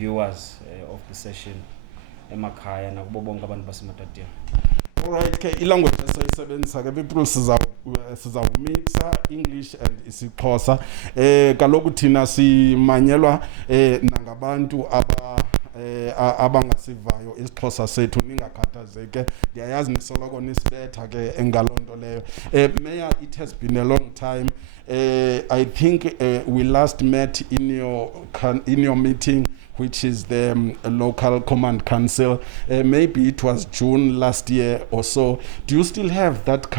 viewers of the session emakhaya nakubo bonke abantu baseMatatiele. Alright, ke ilanguage esayisebenzisa ke people sizawumixa English and isiXhosa. Kaloku thina simanyelwa nangabantu abangasivayo isiXhosa sethu, ningakhathazeke. Ndiyayazi nisoloko nisibetha ke engalonto leyo. Mayor, it has been a long time. I think we last met in your meeting, which is the local command council. Maybe it was June last year or so. Do you still have that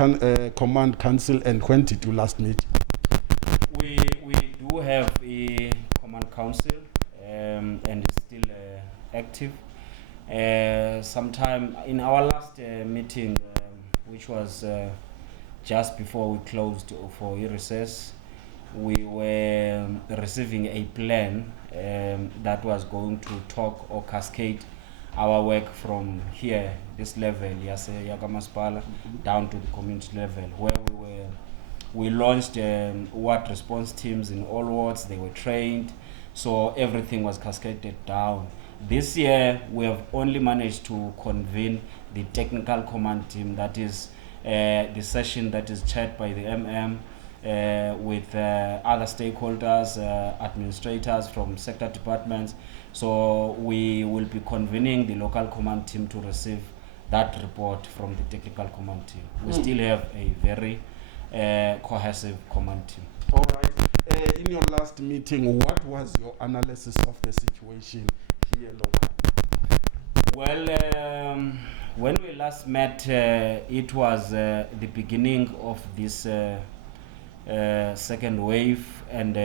command council, and when did you last meet? We do have a command council, and it's still active. Sometime in our last meeting, which was just before we closed for recess, we were receiving a plan that was going to talk or cascade our work from here, this level, Yakamasipala, down to the community level, where we launched ward response teams in all wards. They were trained, so everything was cascaded down. This year, we have only managed to convene the technical command team, that is the session that is chaired by the MM, with other stakeholders, administrators from sector departments. So we will be convening the local command team to receive that report from the technical command team. We still have a very cohesive command team. All right. In your last meeting, what was your analysis of the situation here locally? Well, when we last met, it was the beginning of this second wave, and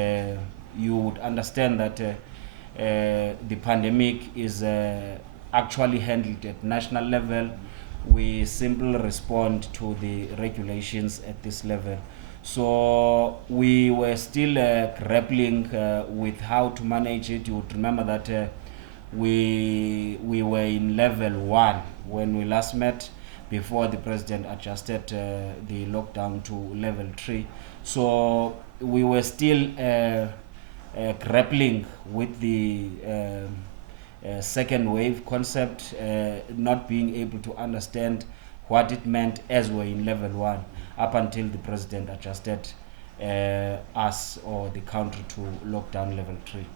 you would understand that the pandemic is actually handled at national level. We simply respond to the regulations at this level. So we were still grappling with how to manage it. You would remember that we were in level 1 when we last met, before the president adjusted the lockdown to level 3. So we were still grappling with the second wave concept, not being able to understand what it meant as we're in level 1, up until the president adjusted us or the country to lockdown level 3.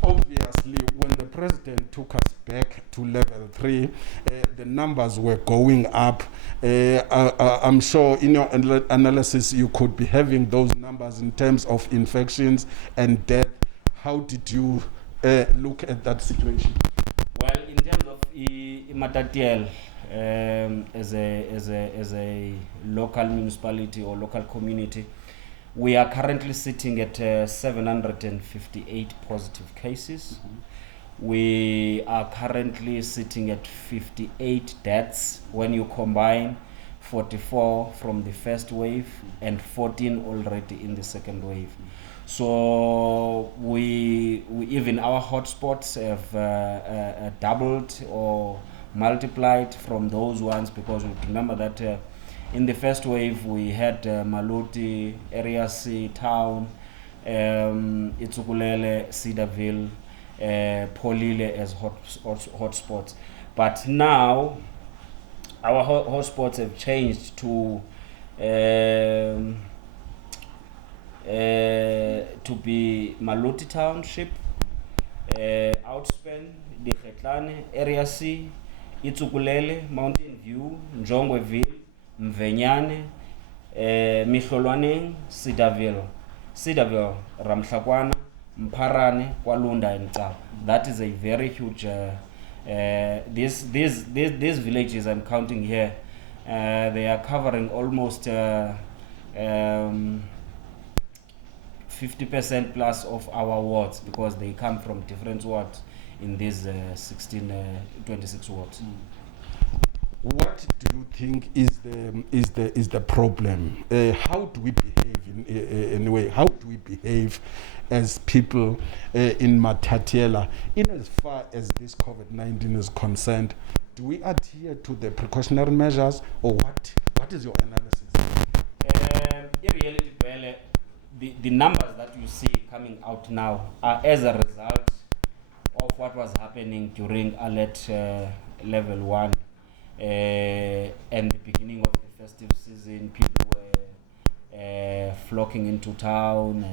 Obviously, when the president took us back to level 3, the numbers were going up. I'm sure in your analysis you could be having those numbers in terms of infections and death. How did you look at that situation? Well, in terms of Matatiele, as a local municipality or local community, we are currently sitting at 758 positive cases. We are currently sitting at 58 deaths when you combine 44 from the first wave and 14 already in the second wave. So we even our hotspots have doubled or multiplied from those ones, because we remember that in the first wave we had Maluti, Area C, Town, Itukulele, Cedarville, Polile as hotspots. But now our hotspots have changed to be Maluti Township, Outspan, Dikhetlane, Area C, Itukulele, Mountain View, Njongweville, Mvenyane, Mihlolwaneng, Cedarville, Ramhlakwana, Mparane, Kwalunda, and Tsao. That is a very huge. These villages I'm counting here, they are covering almost 50% plus of our wards, because they come from different wards in these 26 wards. What do you think is the problem? How do we behave in a way? How do we behave as people in Matatiele, in as far as this COVID-19 is concerned? Do we adhere to the precautionary measures, or what is your analysis? In reality, the numbers that you see coming out now are as a result of what was happening during alert level 1 and the beginning of the festive season. People were flocking into town,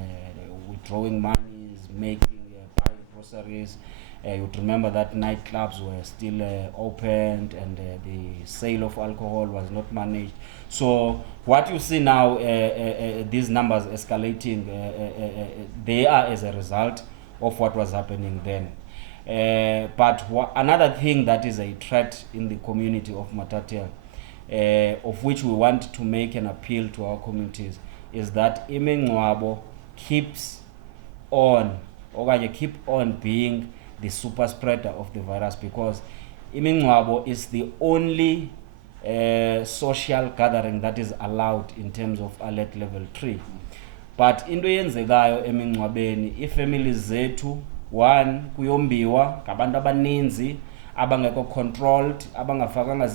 withdrawing monies, making buying groceries. You would remember that nightclubs were still opened, and the sale of alcohol was not managed. So what you see now, these numbers escalating, they are as a result of what was happening then. But another thing that is a threat in the community of Matatiele, of which we want to make an appeal to our communities, is that imingcwabo keeps on, or keep on being the super spreader of the virus, because imingcwabo is the only social gathering that is allowed in terms of alert level 3. But into eyenzekayo emingcwabeni, ifamilies zethu, 1, kuyombiwa ngabantu abaninzi abangekho controlled, abangafakanga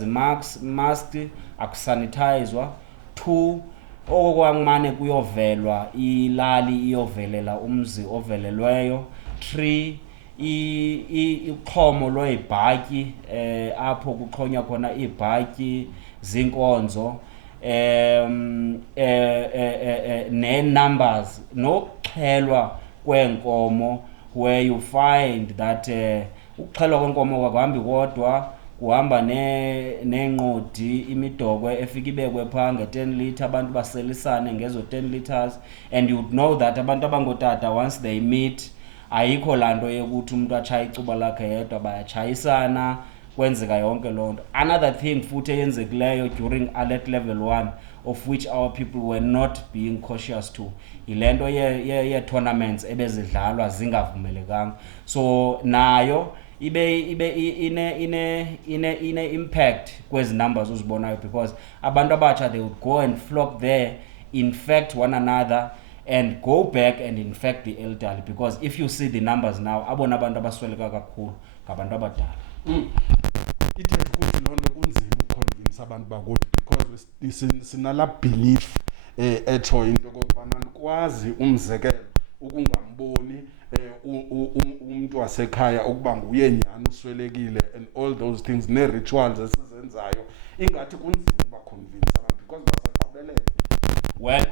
mask, akusanitizwa. 2, okokwamane kuyovelwa ilali iyovelela umzi ovelelweyo. 3, iqhomo lwebhatyi apho kuxhonywa khona ibhatyi zinkonzo, ne-numbers, nokuxhelwa kweenkomo, where you find that ukuxhelwa kwenkomo akuhambi kodwa, kuhamba nenqodi, imidokwe efika ibekwe phaa nge-10 litre, abantu baselisane ngezo 10 liters. And you would know that abantu abangotata, once they meet, ayikho laa nto yokuthi umuntu atshaya icuba lakhe yedwa, bayatshayisana, kwenzeka yonke loo nto. Another thing futhi eyenzekileyo during alert level 1, of which our people were not being cautious to, yile nto ye-tournaments ebezidlalwa zingavumelekanga. So nayo ine impact kwezi numbers uzibonayo, because abantu abatsha, they would go and flock there, infect one another, and go back and infect the elderly, because if you see the numbers now, abona abantu abasweleka kakhulu ngabantu abadala. Ithetha ukuthi loo nto kunzima ukuconvince abantu bakuthi, because sinala belief etsho into okokubana nikwazi umzekelo ukungamboni umuntu wasekhaya ukuba nguye nyani uswelekile, and all those things, nee-rituals esizenzayo, ingathi kunzima ukubaconvince abantu because basaqhubeleka. Well,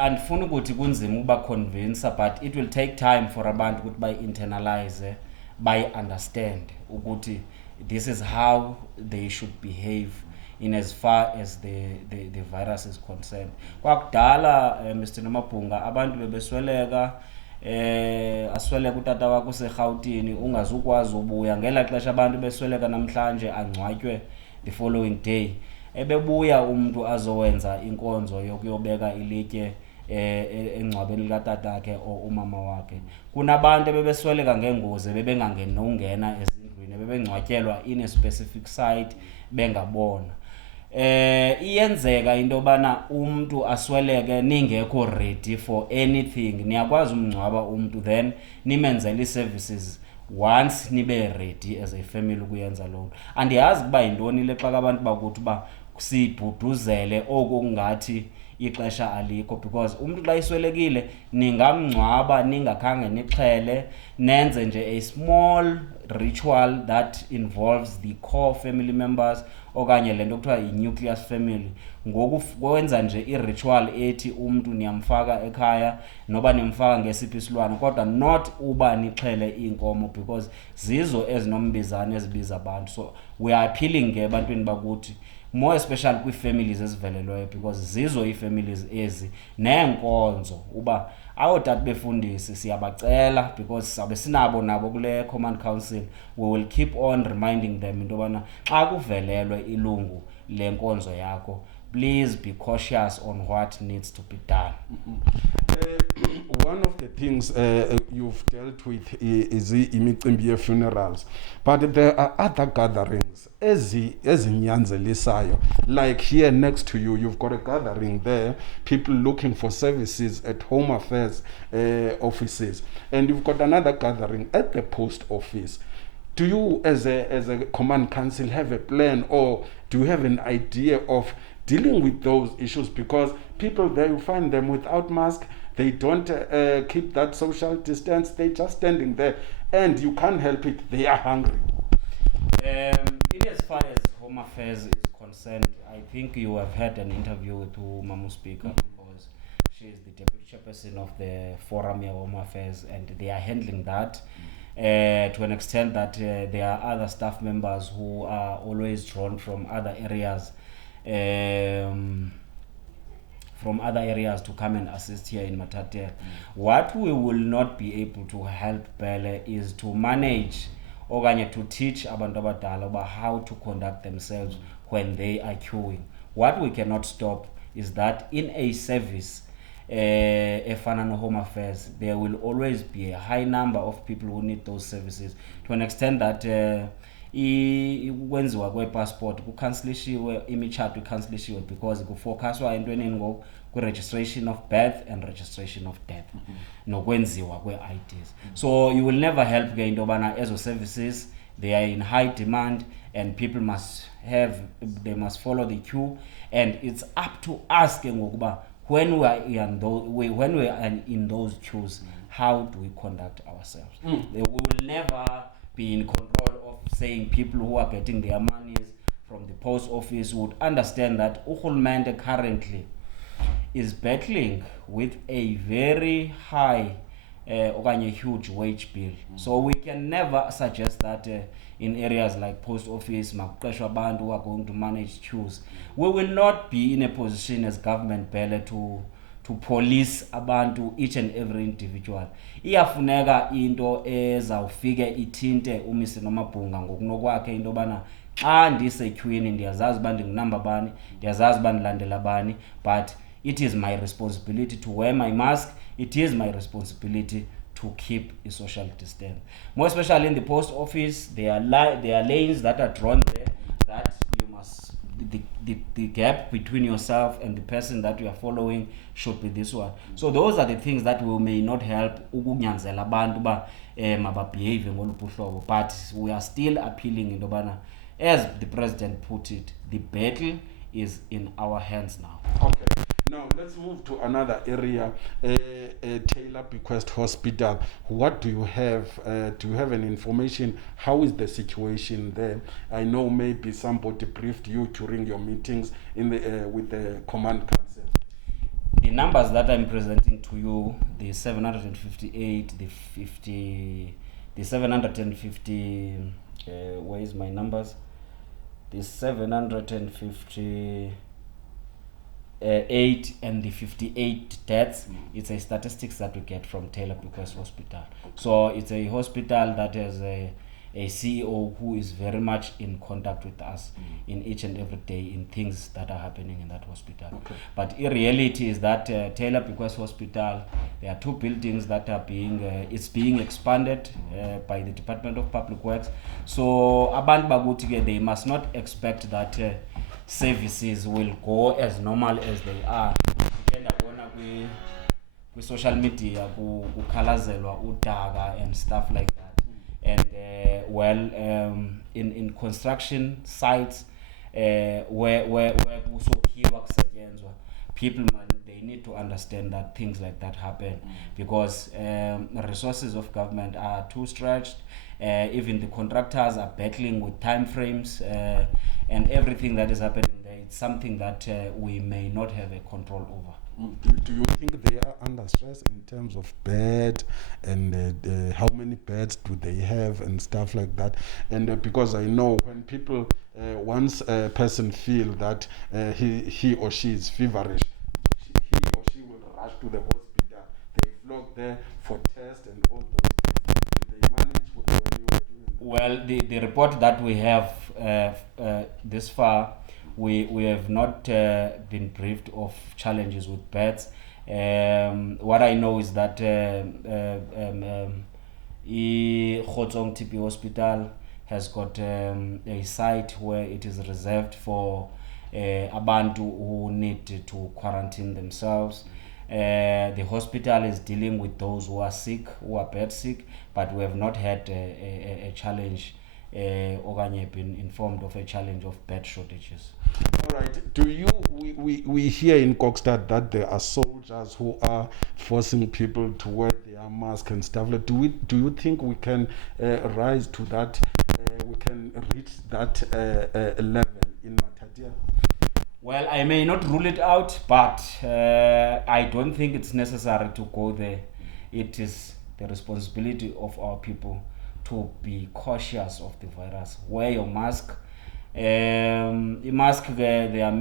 andifuni ukuthi kunzima ukubaconvince, but it will take time for abantu ukuthi bayi-internalize, bayi-understand ukuthi this is how they should behave in as far as the virus is concerned. Kwakudala Mr. Nomabhunga, abantu bebesweleka, asweleka utata wakho useRhawutini, ungazukwazi ubuya. Ngela xesha abantu besweleka namhlanje, angcwatywe the following day, ebebuya umuntu azowenza inkonzo yokuyobeka ilitye engcwabeni likatatake o umama wakhe. Kunabantu bebesweleka ngengozi, bebengangeni nokungena ezindlwini, bebengcwatyelwa in a specific site bengabona. Iyenzeka into bana umuntu asweleke ningekho ready for anything. Niyakwazi umngcwaba umuntu, then nimenzele services once nibe ready as a family kuyenza loo nto. Andiyazi kuba yintoni le xa abantu bakuthi uba sibhuduzele okungathi ixesha alikho, because umuntu xa iswelekile ningamngcwaba ningakhange nixhele, nenze nje a small ritual that involves the core family members, okanye le nto kuthiwa yi-nucleus family. Ngokwenza nje i-ritual ethi umuntu niyamfaka ekhaya, noba nimfaka ngesiphi isilwane, kodwa not uba nixhele iinkomo, because zizo ezinombizane ezibiza abantu. So we are appealing ke ebantwini bakuthi, more especially kwii-families ezivelelweyo, because zizo ii-families ezi neenkonzo, uba awotata befundisi siyabacela, because sabe sinabo nabo kule command council. We will keep on reminding them into yobana xa kuvelelwe ilungu lenkonzo yakho, please be cautious on what needs to be done. One of the things you've dealt with is imicimbi funerals, but there are other gatherings ezinyanzelisayo. Like here next to you, you've got a gathering there, people looking for services at Home Affairs offices, and you've got another gathering at the post office. Do you, as a command council, have a plan, or do you have an idea of dealing with those issues? Because people there, you find them without mask, They don't keep that social distance. They're just standing there, and you can't help it. They are hungry. In as far as Home Affairs is concerned, I think you have had an interview with Mamu Speaker, because she is the deputy chairperson of the Forum of Home Affairs, and they are handling that to an extent that there are other staff members who are always drawn from other areas. To come and assist here in Matata. What we will not be able to help Bele is to manage or to teach abantu abadala about how to conduct themselves when they are queuing. What we cannot stop is that in a service, efana no Home Affairs, there will always be a high number of people who need those services, to an extent that ukwenziwa kwe-passport kucancelishiwe, imitshato icancelishiwe because kufocuswa entweni ngoku kwi-registration of birth and registration of death, nokwenziwa kwe-IDs. So you will never help ke into yobana ezo services, they are in high demand and people must follow the queue, and it's up to us ke ngokuba when we are in those queues, how do we conduct ourselves? We will never be in control of saying people who are getting their monies from the post office would understand that Uhulumende currently is battling with a very high or a huge wage bill. So we can never suggest that in areas like post office, makuqeshwa abantu who are going to manage queues, we will not be in a position as government Bele to police abantu, each and every individual. Iyafuneka into ezawufike ithinte umise nomabhunga ngokunokwakhe into bana xa ndisequeuini ndiyazazi uba ndingunamba bani, ndiyazazi uba ndilandela bani, but it is my responsibility to wear my mask. It is my responsibility to keep a social distance. More especially in the post office, there are lanes that are drawn there that you must, the gap between yourself and the person that you are following should be this one. So those are the things that we may not help ukunyanzela abantu ba mababehave ngoluphi uhlobo, but we are still appealing into bana, as the president put it, the battle is in our hands now. Okay. Now let's move to another area, Taylor Bequest Hospital. What do you have? Do you have any information? How is the situation there? I know maybe somebody briefed you during your meetings in the with the command council. The numbers that I'm presenting to you, the 758, the 750. Where is my numbers? The 750. 8 and the 58 deaths, it's a statistics that we get from Taylor Bequest Hospital. So it's a hospital that has a CEO who is very much in contact with us in each and every day in things that are happening in that hospital. Okay. But in reality is that Taylor Bequest Hospital, there are two buildings that are it's being expanded by the Department of Public Works. So abantu bakuthi they must not expect that services will go as normal as they are. With social media kukhalazelwa udaka and stuff like that. And in construction sites where kusokhiwa kusetyenzwa, people they need to understand that things like that happen because the resources of government are too stretched. Even the contractors are battling with time frames and everything that is happening there. It's something that we may not have a control over. Do you think they are under stress in terms of bed and how many beds do they have and stuff like that? And because I know when people, once a person feel that he or she is feverish, he or she will rush to the hospital. They flock there for tests and all those things. They manage when you were doing that. Well, the report that we have this far, we have not been briefed of challenges with beds. What I know is that Khotsong TP Hospital has got a site where it is reserved for abantu who need to quarantine themselves. The hospital is dealing with those who are sick, who are bed sick, but we have not had a challenge or been informed of a challenge of bed shortages. right. Do you we hear in Kokstad that there are soldiers who are forcing people to wear their mask and stuff. Like, do you think we can rise to that? We can reach that level in Matadia? Well, I may not rule it out, but I don't think it's necessary to go there. It is the responsibility of our people to be cautious of the virus. Wear your mask. The mask, there are